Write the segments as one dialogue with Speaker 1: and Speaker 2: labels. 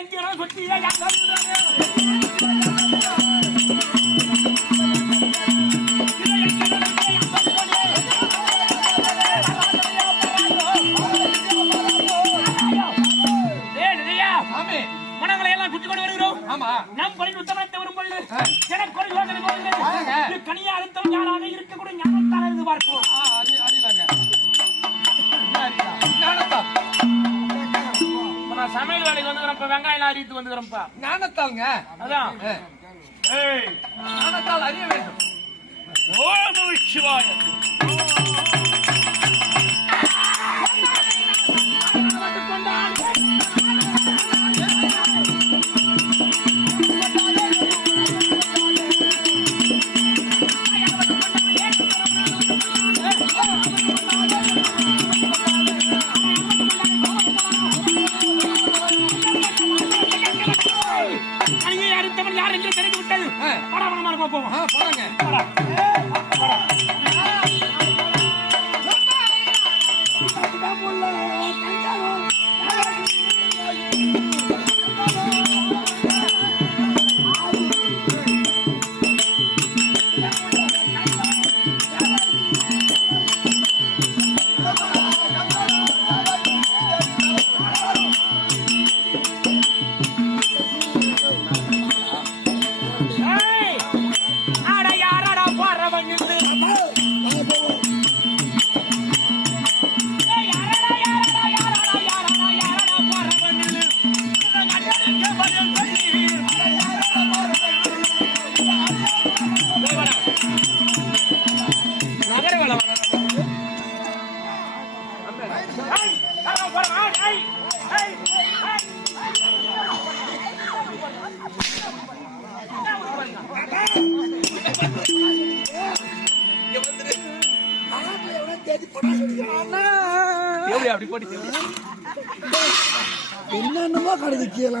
Speaker 1: எங்க சுத்தி வந்துக்கிறேன்ப்பா வெங்காயம் அறிவித்து வந்துக்கிறேன்ப்பா
Speaker 2: ஞானத்தால்ங்க
Speaker 1: அதான்.
Speaker 2: ஞானத்தால் அறிய வேண்டும்.
Speaker 1: ஓம் சிவாய
Speaker 2: அப்படி போட்டு
Speaker 3: என்னென்னமோ கிடக்கு கீழே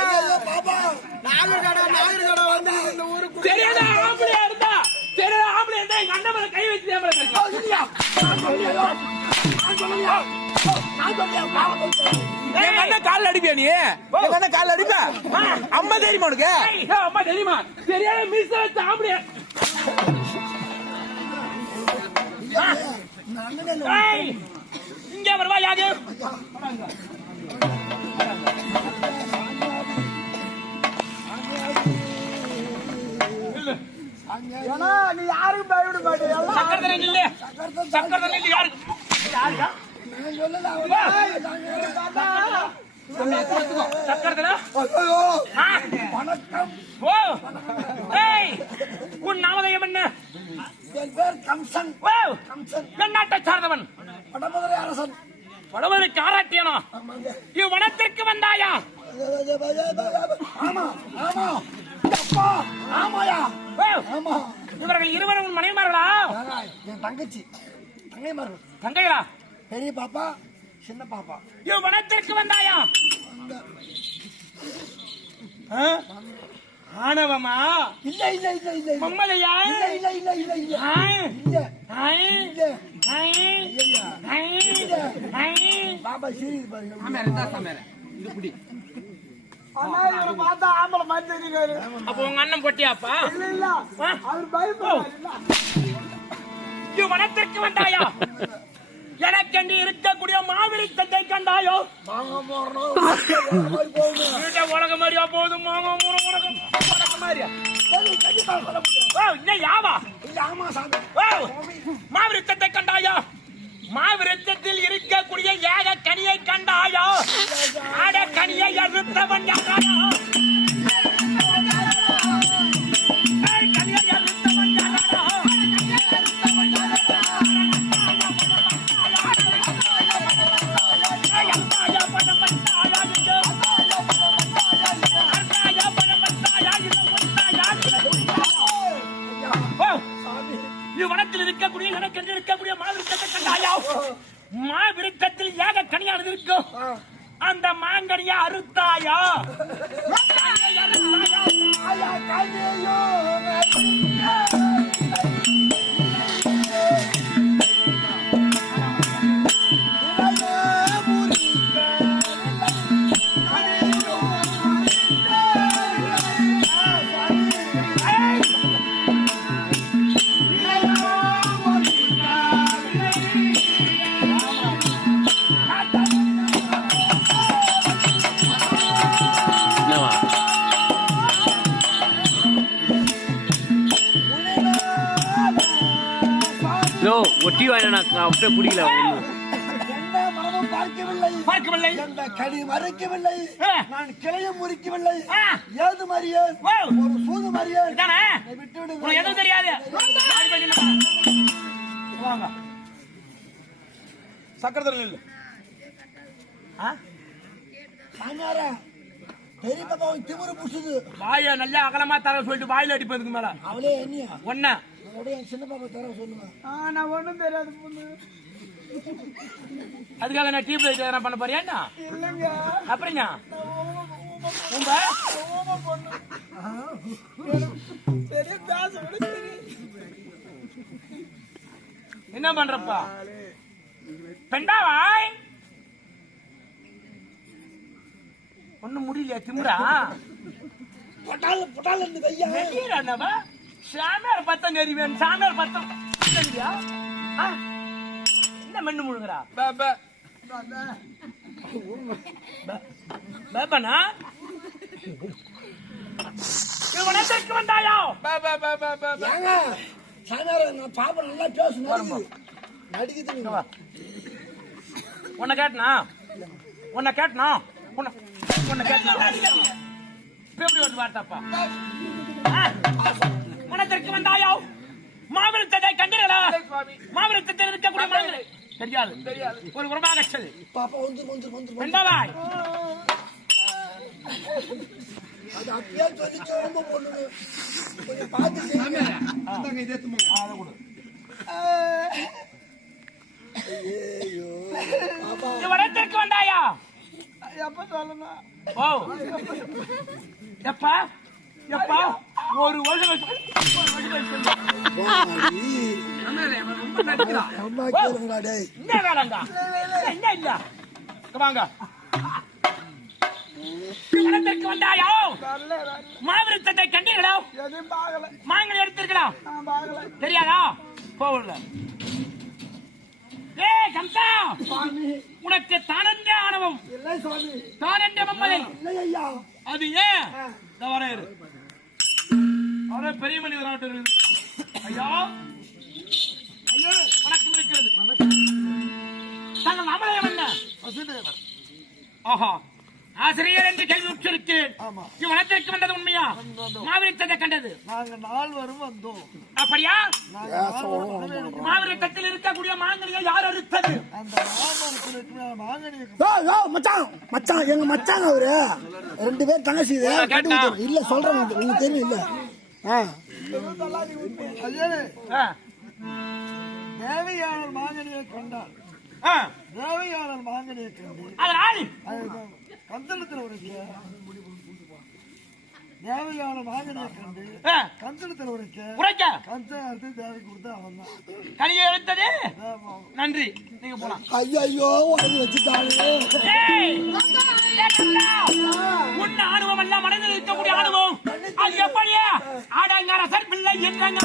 Speaker 3: ஐயையோ, பாப்பா நாகர்கடா நாகர்கடா வந்து இந்த ஊருக்கு
Speaker 1: தெரியாத ஆம்பளையா இருந்தா தெரியாத ஆம்பளையா இருந்தா எங்க அண்ணன் மேல கை வச்சு ஏன் மேல பேசுற?
Speaker 4: எங்க அண்ணன் கால்ல அடிப்பியா நீ? எங்க அண்ணன் கால்ல அடிப்ப? அம்மா தெரியுமா உனக்கு?
Speaker 1: அம்மா தெரியுமா? தெரியாத மீச வச்ச ஆம்பளையா ஏய், இங்க வருவா யாது
Speaker 3: ஏன்னா நீ யாருக்கும் பயப்பட மாட்டேன்
Speaker 1: சக்கர தண்ணி இல்ல. சக்கர தண்ணி இல்ல யாரு? யாருக்கா? உன் நாமதயம் என்ன?
Speaker 3: என் பேர் கம்சன்.
Speaker 1: சார்ந்தவன்.
Speaker 3: வடமதுரை அரசன்.
Speaker 1: படவரை காராட்டியனோ? இவ்வனத்திற்கு வந்தாயா? இவர்கள் இருவரும் மனைவிமார்களா?
Speaker 3: என் தங்கச்சி. தங்கை மார்கள்
Speaker 1: தங்கைகளா?
Speaker 3: பெரிய பாப்பா சின்ன பாப்பா.
Speaker 1: இவ்வனத்திற்கு வந்தாயா? ஆணவமா?
Speaker 3: இல்ல இல்ல இல்ல இல்ல இல்ல.
Speaker 1: மம்மதையா
Speaker 3: இல்ல இல்ல இல்ல இல்ல இல்ல. இல்ல. இல்ல. பாப்பா சீரியஸ் பாருங்க.
Speaker 2: இருந்தா இது
Speaker 3: அண்ணா இவரை பார்த்தா ஆம்பளை மாதிரி தெரியுறாரு
Speaker 1: அப்ப உங்க அண்ணன் பொட்டியாப்பா?
Speaker 3: இல்ல இல்ல? அவர் பயப்படுறாரு.
Speaker 1: இவ்வனத்திற்கு வந்தாயா? எனக்கென்று இருக்கக்கூடிய மாவிரித்தத்தை கண்டாயோ? வீட்டை உலகம் மாதிரியா போகுது மாமா உலகம் உலகம். மாதிரியா இன்னும் யாவா?
Speaker 3: ஆமா
Speaker 1: மாவிருத்தத்தை கண்டாயோ? மாவிருத்தத்தில் இருக்கக்கூடிய ஏக கனியை கண்டாயோ? ஆட கனியை அறுத்தவன் யாராயோ? கண்டாயா மாவிருத்தத்தில் ஏக கனியானது இருக்கும். அந்த மாங்கனிய அறுத்தாயா? கனியை அறுத்தாயா?
Speaker 5: என்னவா யோ ஒட்டி வாயில நான் அப்படியே குடிக்கல
Speaker 3: பார்க்கவில்லை.
Speaker 1: பார்க்கவில்லை.
Speaker 3: எந்த கனி மறைக்கவில்லை. நான் கிளையும் முறிக்கவில்லை. ஏது மறியே?
Speaker 1: ஓ.
Speaker 3: ஒரு சூது மறியே?
Speaker 1: இதானே?
Speaker 3: விட்டு
Speaker 1: உனக்கு எதுவும் தெரியாது. வாங்க.
Speaker 4: சக்கரத்தில் இல்ல
Speaker 3: பெரிய பாப்பா உன் திமிரு புடிச்சது.
Speaker 1: வாய நல்லா அகலமா தர சொல்லிட்டு வாயில அடிப்பதுக்கு மேல.
Speaker 3: அவளே என்னையா?
Speaker 1: ஒன்ன
Speaker 3: அதோட என் சின்ன பாப்பா தர சொல்லுங்க.
Speaker 6: நான் ஒண்ணும் தெரியாது பொண்ணு.
Speaker 1: அதுக்காக நான் டியூப் லைட் எதனா பண்ண போறியா என்ன?
Speaker 6: இல்லைங்க.
Speaker 1: அப்புறங்க உங்க?
Speaker 6: ஓம பொண்ணு. சரி பேச விட சரி
Speaker 1: என்ன பண்றப்பா? பெண்டாவாய் ஒண்ணும் முடியலையா திமுறா
Speaker 3: பொட்டால் பொட்டால் இருந்து ஐயா?
Speaker 1: நெடியறானவா சாமியார் பத்தம் நெறிவேன் சாமியார் பத்தம் இல்லையா? என்ன மண்ணு முழுங்குறா? பேப்பனா இவனத்திற்கு வந்தாயோ?
Speaker 3: ஏங்க சாமியாரா நான் பாப்பா நல்லா பேசு நடிக்குது. நடிக்குது நீங்க.
Speaker 1: உன்னை கேட்டனா? உன்னை கேட்டனா? உன்னை மனத்திற்கு வந்தாயோ? மாவிரத்தத்தை கண்டீர்களா மாவிரத்தத்தில் இருக்கக்கூடிய மாவிரை தெரியாது. தெரியாது. ஒரு உரமாக சொல்.
Speaker 3: பாப்பா அது அப்படியே சொல்லி கொஞ்சம் பார்த்து செய்யுங்க. ஐயோ பாப்பா
Speaker 1: இவரத்திற்கு வந்தாயா?
Speaker 6: எப்ப சொல்லணும்?
Speaker 1: ஓ. எப்பா? எப்பா? ஒரு வருஷம் மாவிரத்தத்தை கண்டீர்களா? எடுத்திருக்கலாம் தெரியாதா? போகல ஏ
Speaker 3: சாமி
Speaker 1: உனக்கு தானந்த ஆணவம்.
Speaker 3: இல்லை ஐயா
Speaker 1: அது ஏன்? இந்த வர இரு. அவரே பெரிய மனிதராட்டு ஐயா. ஐயோ வணக்கம் இருக்கிறது. தங்கள் நாமதேவன் என்ன ஆஹா. ஆசிரியர் என்று கேள்வி உற்றிருக்கேன்
Speaker 3: ஆமா.
Speaker 1: இவ்வளத்திற்கு வந்தது உண்மையா? மாவிரத்தத்தை கண்டது.
Speaker 3: நாங்க நால்வரும் வந்தோம்.
Speaker 1: அப்படியா?
Speaker 3: நாங்க
Speaker 1: மாவிரத்தத்தில் இருக்கக்கூடிய மாங்கனியை யார் அறுத்தது?
Speaker 3: மச்சான் மச்சான் எங்க மச்சான் அவரு? ரெண்டு பேர் தங்கச்சி? இல்ல சொல்றேன் உங்களுக்கு தெரியும் இல்ல. தேவையாளர் மாங்கனியை கண்டார். தேவையாளர் மாங்கனியை கண்டு
Speaker 1: அதனால்
Speaker 3: கந்தளத்தில் உரைக்க தேவையாளர் மாங்கனியை கண்டு
Speaker 1: ஆ,
Speaker 3: கந்தளத்தில் உரைக்க
Speaker 1: உரைக்க.
Speaker 3: கந்தன் அடுத்து தேவை கொடுத்து அவன் தான்.
Speaker 1: கனியை எடுத்தது? நன்றி. நீங்க போலாம்.
Speaker 3: ஐயோ உடனே வச்சுட்டாங்க.
Speaker 1: உன் ஆணவம் அல்ல மனதில் இருக்கக்கூடிய ஆணவம். அது எப்படியா? ஆடங்கரசர் பிள்ளை என்றங்க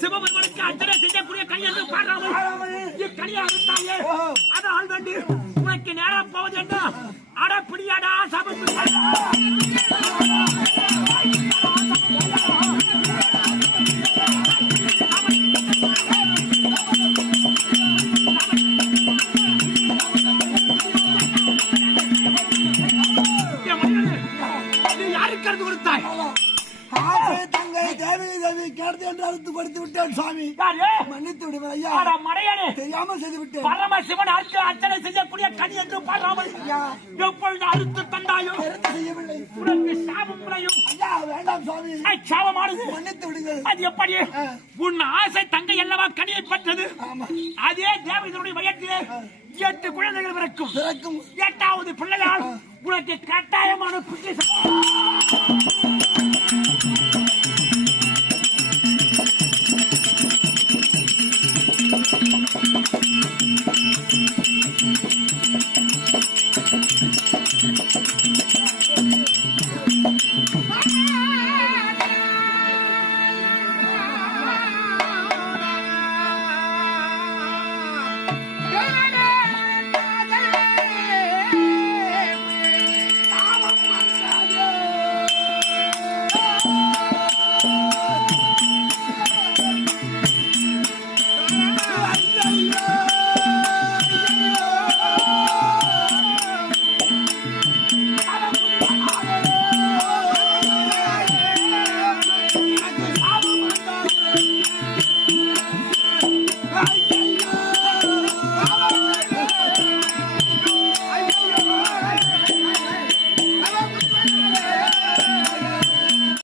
Speaker 1: சிவபெருமனுக்கு அர்ச்சனை செய்யக்கூடிய என்று பாடாமல் இக்கனியை அறுத்தாயே அது ஆள் வேண்டி உனக்கு நேரம் போவது என்று அட பிடியாடா சபத்து
Speaker 3: கேட்டு என்று அறுத்து படுத்து விட்டேன் சுவாமி
Speaker 1: யாரு?
Speaker 3: மன்னித்து விடுங்க ஐயா.
Speaker 1: மடையனே
Speaker 3: தெரியாம செய்து விட்டேன்.
Speaker 1: பரமசிவன் அர்த்த அர்ச்சனை செய்யக்கூடிய கனி என்று பாடாமல் எப்பொழுது அறுத்து தந்தாயோ?
Speaker 3: தெரிந்து செய்யவில்லை.
Speaker 1: உனக்கு சாபம் விளையும்.
Speaker 3: ஐயா வேண்டாம் சுவாமி
Speaker 1: ஐ, சாபமானது
Speaker 3: மன்னித்து விடுங்கள்.
Speaker 1: அது எப்படி? உன் ஆசை தங்கை அல்லவா கனியை பெற்றது? அதே தேவதனுடைய வயத்திலே எட்டு குழந்தைகள் பிறக்கும்.
Speaker 3: பிறக்கும்.
Speaker 1: எட்டாவது பிள்ளையால் உனக்கு கட்டாயமான புத்தி